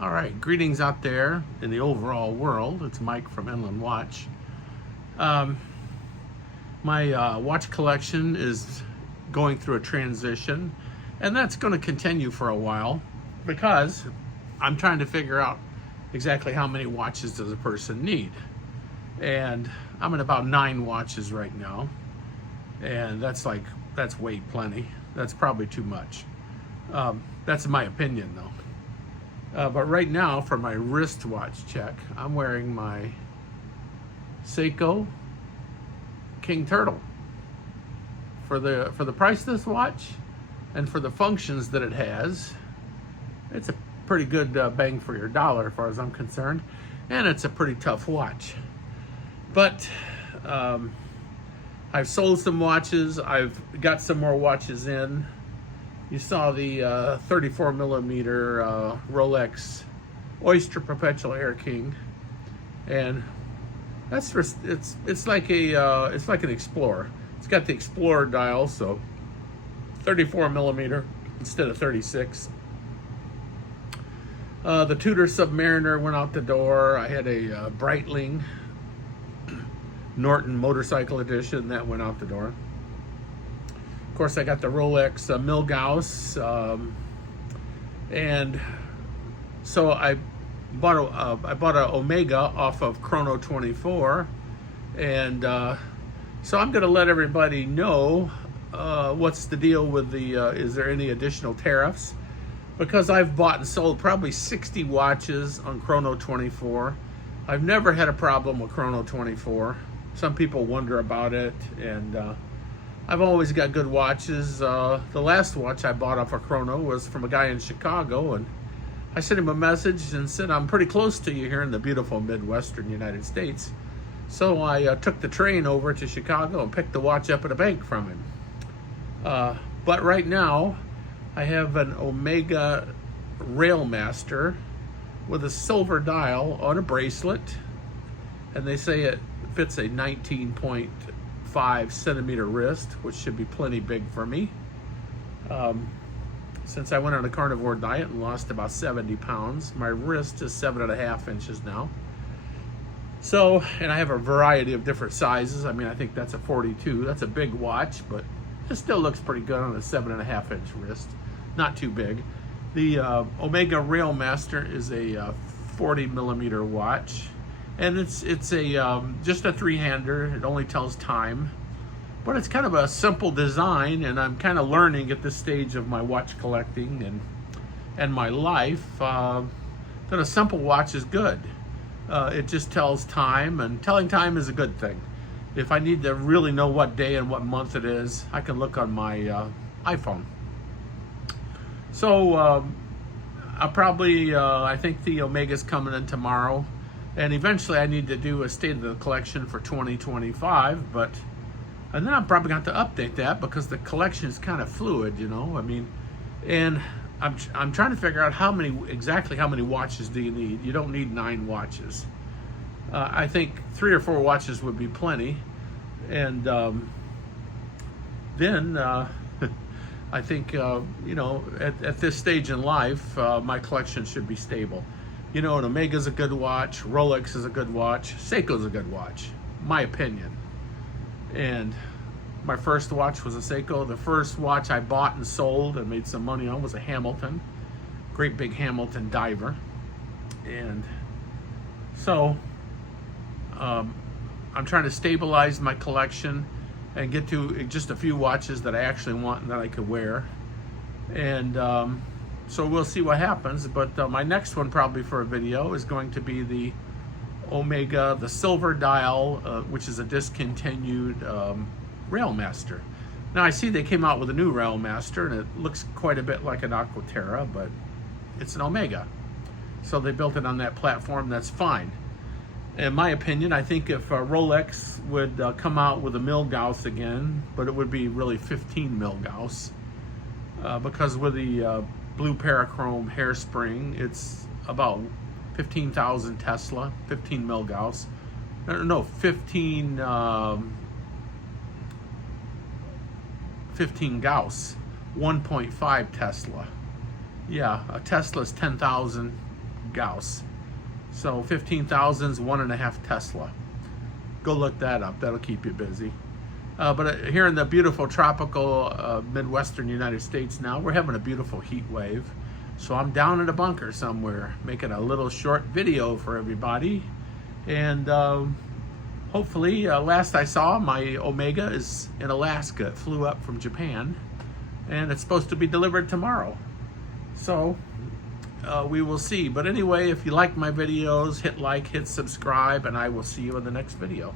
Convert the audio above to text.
All right, greetings out there in the overall world. It's Mike from Inland Watch. Um, my watch collection is going through a transition, and that's going to continue for a while because I'm trying to figure out exactly how many watches does a person need. And I'm at about 9 watches right now, and that's way plenty. That's probably too much. That's my opinion, though. But right now, for my wristwatch check, I'm wearing my Seiko King Turtle. For the price of this watch, and for the functions that it has, it's a pretty good bang for your dollar, as far as I'm concerned, and it's a pretty tough watch. But I've sold some watches. I've got some more watches in. You saw the 34 millimeter Rolex Oyster Perpetual Air King, and that's just, it's like an Explorer. It's got the Explorer dial, so 34 millimeter instead of 36. The Tudor Submariner went out the door. I had a Breitling Norton Motorcycle Edition that went out the door. Of course, I got the Rolex Milgauss, and so I bought a Omega off of Chrono 24, and so I'm going to let everybody know what's the deal with the. Is there any additional tariffs? Because I've bought and sold probably 60 watches on Chrono 24. I've never had a problem with Chrono 24. Some people wonder about it, and I've always got good watches. The last watch I bought off of Chrono was from a guy in Chicago, and I sent him a message and said, I'm pretty close to you here in the beautiful Midwestern United States. So I took the train over to Chicago and picked the watch up at a bank from him. But right now, I have an Omega Railmaster with a silver dial on a bracelet, and they say it fits a 19.5 centimeter wrist, which should be plenty big for me. Since I went on a carnivore diet and lost about 70 pounds, my wrist is 7.5 inches now. So, and I have a variety of different sizes. I mean, I think that's a 42. That's a big watch, but it still looks pretty good on a 7.5 inch wrist. Not too big. The Omega Railmaster is a 40 millimeter watch, and it's a just a 3-hander. It only tells time, but it's kind of a simple design, and I'm kind of learning at this stage of my watch collecting and my life that a simple watch is good. It just tells time, and telling time is a good thing. If I need to really know what day and what month it is, I can look on my iPhone. So I'll probably, I think the Omega's coming in tomorrow, and eventually I need to do a state of the collection for 2025, and then I'm probably going to have to update that because the collection is kind of fluid, you know. I mean, and I'm trying to figure out exactly how many watches do you need. You don't need 9 watches. I think 3 or 4 watches would be plenty, and then I think you know, at this stage in life, my collection should be stable. You know, an Omega's a good watch, Rolex is a good watch, Seiko's a good watch, my opinion. And my first watch was a Seiko. The first watch I bought and sold and made some money on was a Hamilton, great big Hamilton diver. And so I'm trying to stabilize my collection and get to just a few watches that I actually want and that I could wear. And so we'll see what happens. But my next one probably for a video is going to be the Omega, the silver dial, which is a discontinued Railmaster. Now I see they came out with a new Railmaster, and it looks quite a bit like an Aquaterra, but it's an Omega. So they built it on that platform. That's fine. In my opinion, I think if Rolex would come out with a Milgauss again, but it would be really 15 Milgauss, because with the blue parachrome hairspring, it's about 15,000 Tesla, 15 Milgauss. No, 15 Gauss, 1.5 Tesla. Yeah, a Tesla's 10,000 Gauss. So 15,000 is 1.5 Tesla. Go look that up. That'll keep you busy. But here in the beautiful tropical Midwestern United States now, we're having a beautiful heat wave. So I'm down in a bunker somewhere, making a little short video for everybody. And hopefully, last I saw, my Omega is in Alaska. It flew up from Japan, and it's supposed to be delivered tomorrow. So we will see. But anyway, if you like my videos, hit like, hit subscribe, and I will see you in the next video.